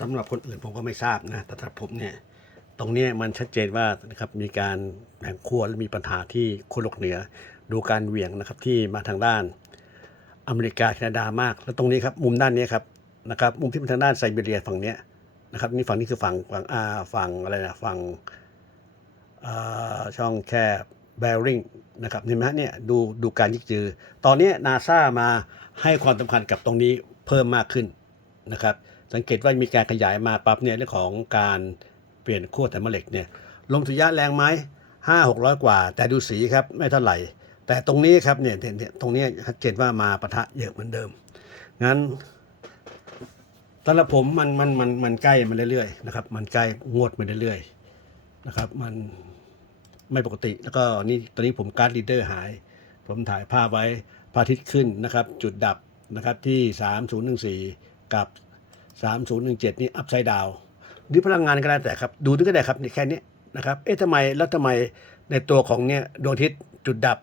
สำหรับคนอื่นผมก็ไม่ทราบนะแต่สำหรับผมเนี่ยตรงนี้มันชัดเจนว่านะครับมีการแบ่งขั้วและมีปัญหาที่ขั้วโลกเหนือ ดูการเหวี่ยงนะครับที่มาทางด้านอเมริกาแคนาดามาก แล้วตรงนี้ครับมุมด้านนี้ครับนะครับมุมที่เป็นทางด้านไซบีเรียฝั่งเนี้ยนะครับนี่ฝั่งนี้คือฝั่งฝั่งอาฝั่งอะไรนะฝั่งช่องแคบแบริงนะครับเห็นไหมฮะเนี่ยดูดูการยึกยือ ตอนนี้นาซามาให้ความสำคัญกับตรงนี้เพิ่มมากขึ้นนะครับ สังเกตว่ามีการขยายมาปั๊บเนี่ยเรื่องของการเปลี่ยนขั้วแต่มะเหล็กเนี่ยลมสุริยะแรงไหมห้าหกร้อยกว่า แต่ดูสีครับไม่เท่าไหร่ แต่ตรงนี้ครับเนี่ยเนี่ยเนี่ยตรงนี้ชัดเจนว่ามาปะทะเยอะเหมือนเดิม งั้นสำหรับผมมันมันมันมันใกล้มาเรื่อยๆนะครับ มันใกล้งวดมาเรื่อยๆนะครับ มันไม่ปกติ แล้วก็นี่ตอนนี้ผมการ์ดลีดเดอร์หาย ผมถ่ายภาพไว้พระอาทิตย์ขึ้นนะครับ จุดดับนะครับที่ 3014 กับ 3017 นี่อัพไซด์ดาวหรือพลังงานก็ได้แต่ครับ ดูนึกก็ได้ครับนี่แค่นี้นะครับ เอ๊ะทำไมแล้วทำไมในตัวของเนี่ยดวงอาทิตย์จุดดับ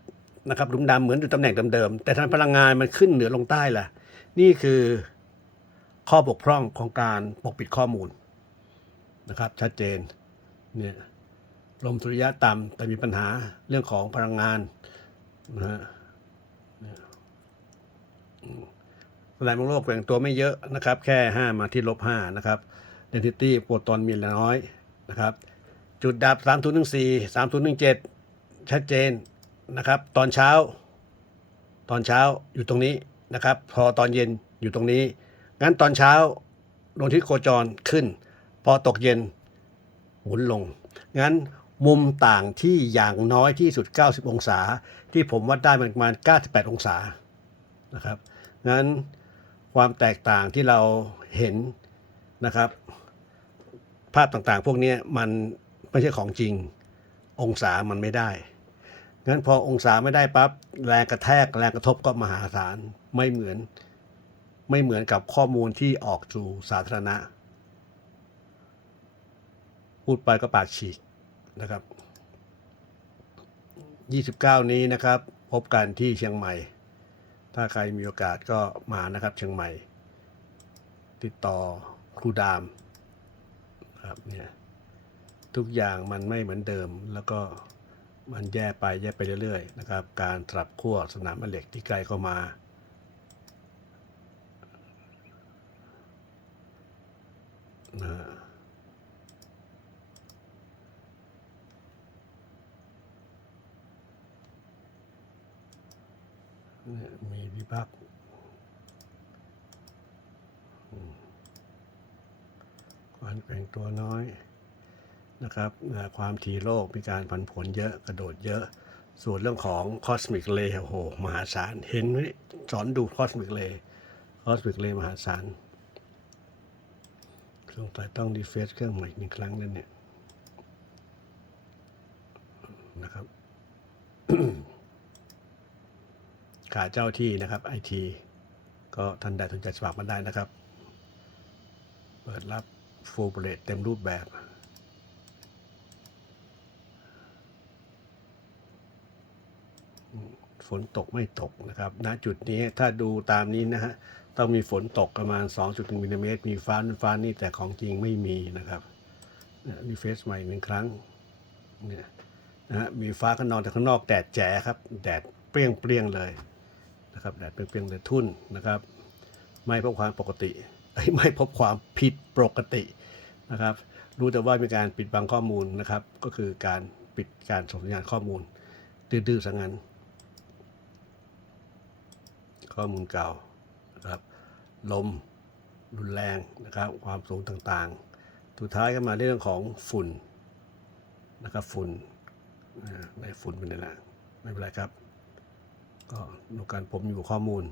นะครับหลุมดำเหมือนอยู่ตำแหน่งเดิมๆแต่ทำไมพลังงานมันขึ้นเหนือลงใต้ล่ะ นี่คือข้อบกพร่องของการปกปิดข้อมูลนะครับ ชัดเจนเนี่ยลมสุริยะต่ำแต่มีปัญหาเรื่องของพลังงานนะฮะ แรงโลกแกว่งตัวไม่เยอะนะครับ แค่ 5 มาที่ลบ5นะครับ density โปรตอนมีน้อยนะครับ จุดดับ 3014 3017 ชัดเจนนะครับ ตอนเช้า ตอนเช้าอยู่ตรงนี้นะครับ พอตอนเย็นอยู่ตรงนี้ งั้นตอนเช้าดวงอาทิตย์โคจรขึ้น พอตกเย็นหมุนลง งั้นมุมต่างที่อย่างน้อยที่สุด 90 องศา ที่ผมวัดได้ประมาณ 98 องศานะครับ งั้น ความแตกต่างที่เราเห็นนะครับ ภาพต่างๆ พวกนี้มันไม่ใช่ของจริง องศามันไม่ได้งั้นพอองศาไม่ได้ปั๊บแรงกระแทกแรงกระทบก็มหาศาลไม่เหมือนไม่เหมือนกับข้อมูลที่ออกสู่สาธารณะ พูดไปก็ปากฉีกนะครับ 29 นี้นะครับ พบกันที่เชียงใหม่ ถ้าใครมีโอกาสก็มานะครับ เชียงใหม่ ติดต่อครูดามครับเนี่ยทุกอย่างมันไม่เหมือนเดิม แล้วก็มันแย่ไปแย่ไปเรื่อยๆนะครับ การสลับขั้วสนามแม่เหล็กที่ไกลเข้ามา นะฮะเนี่ย มีวิพักษ์อืมการแกว่งตัวน้อยนะครับความถี่โลกมีการผันผวนเยอะกระโดดเยอะ ส่วนเรื่องของคอสมิกเลย์โอ้โหมหาศาล เห็นไหมสอนดูคอสมิกเลย์คอสมิกเลย์มหาศาลสงสัยต้องดีเฟซเครื่องใหม่อีกหนึ่งครั้งนั่นเนี่ยนะครับ ขาเจ้าที่นะครับไอทีก็ท่านใดสนใจสมัครมาได้นะครับ เปิดรับฟูลเบรดเต็มรูปแบบ ฝนตกไม่ตกนะครับณจุดนี้ถ้าดูตามนี้นะฮะ ต้องมีฝนตกประมาณ 2.1มิลลิเมตรมีฟ้าฟ้านี่แต่ของจริงไม่มีนะครับรีเฟซใหม่หนึ่งครั้งเนี่ยนะฮะมีฟ้าข้างนอกแต่ข้างนอกแดดแจ๋ครับ แดดเปรี้ยงเปรี้ยงๆเลย นะครับแดดเปรี้ยงๆเลยทุ่นนะครับ ไม่พบความปกติไม่พบความผิดปกตินะครับ รู้แต่ว่ามีการปิดบังข้อมูลนะครับ ก็คือการปิดการส่งสัญญาณข้อมูล ดื้อๆซะงั้นข้อมูลเก่านะครับลมรุนแรงนะครับ ความสูงต่างๆสุดท้ายก็มาเรื่องของฝุ่นนะครับฝุ่นในฝุ่นเป็นนี่ะไม่เป็นไรครับ ก็ดูการผมอยู่ข้อมูล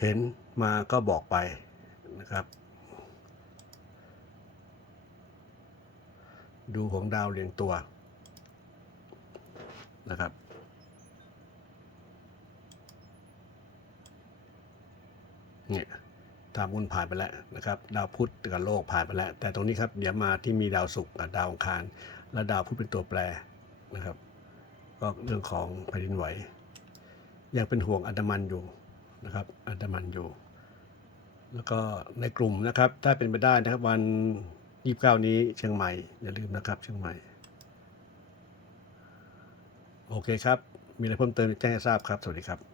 เห็นมาก็บอกไปนะครับ ดูของดาวเรียงตัวนะครับเนี่ยดาวพุธผ่านไปแล้วนะครับ ดาวพุธกับโลกผ่านไปแล้ว แต่ตรงนี้ครับ เดี๋ยวมาที่มีดาวศุกร์กับดาวอังคาร และดาวพุธเป็นตัวแปรนะครับ ก็เรื่องของแผ่นดินไหว ยังเป็นห่วงอันดามันอยู่นะครับอันดามันอยู่ แล้วก็ในกลุ่มนะครับ ถ้าเป็นไปได้นะครับวันยีบเก้านี้เชียงใหม่ อย่าลืมนะครับ เชียงใหม่ โอเคครับ มีอะไรเพิ่มเติมแจ้งให้ทราบครับ สวัสดีครับ